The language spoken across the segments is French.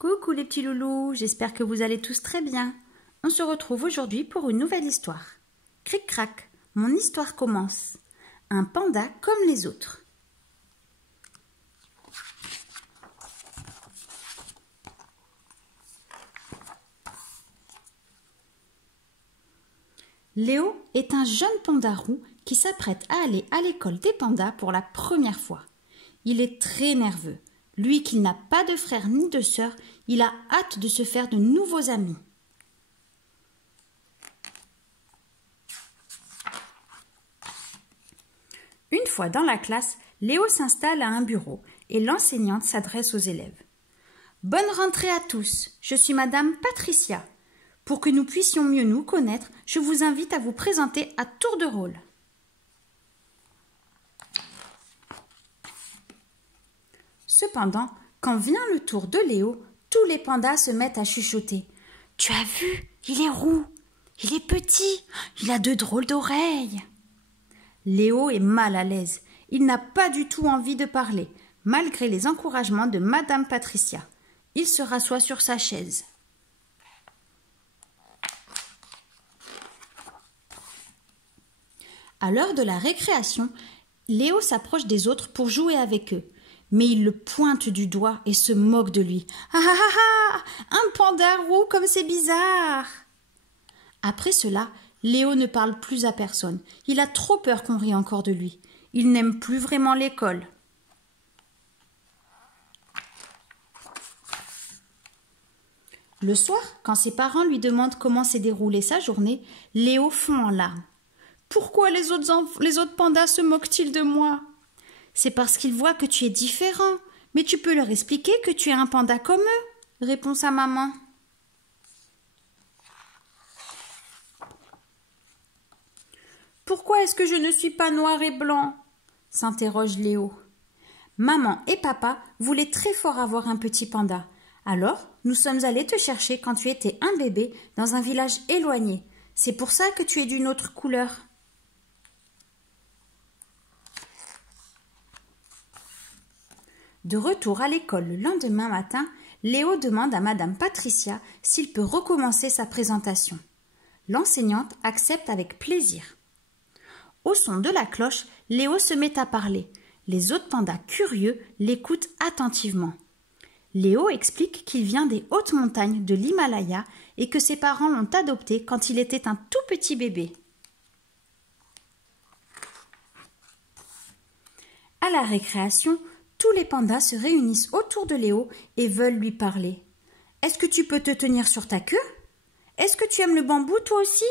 Coucou les petits loulous, j'espère que vous allez tous très bien. On se retrouve aujourd'hui pour une nouvelle histoire. Cric-crac, mon histoire commence. Un panda comme les autres. Léo est un jeune panda roux qui s'apprête à aller à l'école des pandas pour la première fois. Il est très nerveux. Lui qui n'a pas de frère ni de sœur, il a hâte de se faire de nouveaux amis. Une fois dans la classe, Léo s'installe à un bureau et l'enseignante s'adresse aux élèves. « Bonne rentrée à tous, je suis Madame Patricia. Pour que nous puissions mieux nous connaître, je vous invite à vous présenter à tour de rôle. » Cependant, quand vient le tour de Léo, tous les pandas se mettent à chuchoter. « Tu as vu, il est roux, il est petit, il a de drôles d'oreilles. » Léo est mal à l'aise. Il n'a pas du tout envie de parler, malgré les encouragements de Madame Patricia. Il se rassoit sur sa chaise. À l'heure de la récréation, Léo s'approche des autres pour jouer avec eux. Mais il le pointe du doigt et se moque de lui. « Ah ah ah ah, un panda roux comme c'est bizarre !» Après cela, Léo ne parle plus à personne. Il a trop peur qu'on rie encore de lui. Il n'aime plus vraiment l'école. Le soir, quand ses parents lui demandent comment s'est déroulée sa journée, Léo fond en larmes. « Pourquoi les autres pandas se moquent-ils de moi ?» C'est parce qu'ils voient que tu es différent. Mais tu peux leur expliquer que tu es un panda comme eux, répond sa maman. Pourquoi est-ce que je ne suis pas noir et blanc? S'interroge Léo. Maman et papa voulaient très fort avoir un petit panda. Alors, nous sommes allés te chercher quand tu étais un bébé dans un village éloigné. C'est pour ça que tu es d'une autre couleur. De retour à l'école le lendemain matin, Léo demande à Madame Patricia s'il peut recommencer sa présentation. L'enseignante accepte avec plaisir. Au son de la cloche, Léo se met à parler. Les autres pandas curieux l'écoutent attentivement. Léo explique qu'il vient des hautes montagnes de l'Himalaya et que ses parents l'ont adopté quand il était un tout petit bébé. À la récréation, tous les pandas se réunissent autour de Léo et veulent lui parler. « Est-ce que tu peux te tenir sur ta queue? Est-ce que tu aimes le bambou toi aussi ?»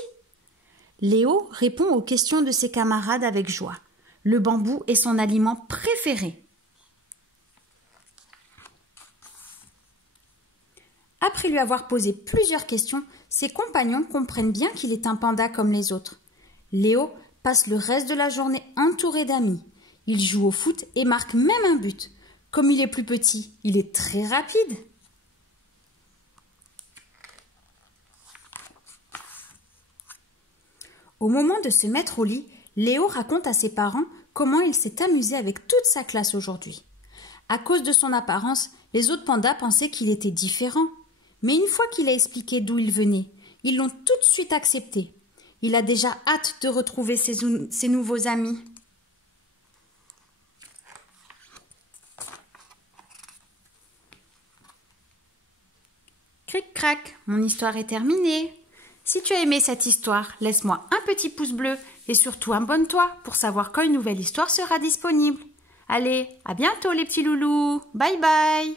Léo répond aux questions de ses camarades avec joie. Le bambou est son aliment préféré. Après lui avoir posé plusieurs questions, ses compagnons comprennent bien qu'il est un panda comme les autres. Léo passe le reste de la journée entouré d'amis. Il joue au foot et marque même un but. Comme il est plus petit, il est très rapide. Au moment de se mettre au lit, Léo raconte à ses parents comment il s'est amusé avec toute sa classe aujourd'hui. À cause de son apparence, les autres pandas pensaient qu'il était différent. Mais une fois qu'il a expliqué d'où il venait, ils l'ont tout de suite accepté. Il a déjà hâte de retrouver ses nouveaux amis. Cric-crac, mon histoire est terminée. Si tu as aimé cette histoire, laisse-moi un petit pouce bleu et surtout abonne-toi pour savoir quand une nouvelle histoire sera disponible. Allez, à bientôt les petits loulous. Bye bye.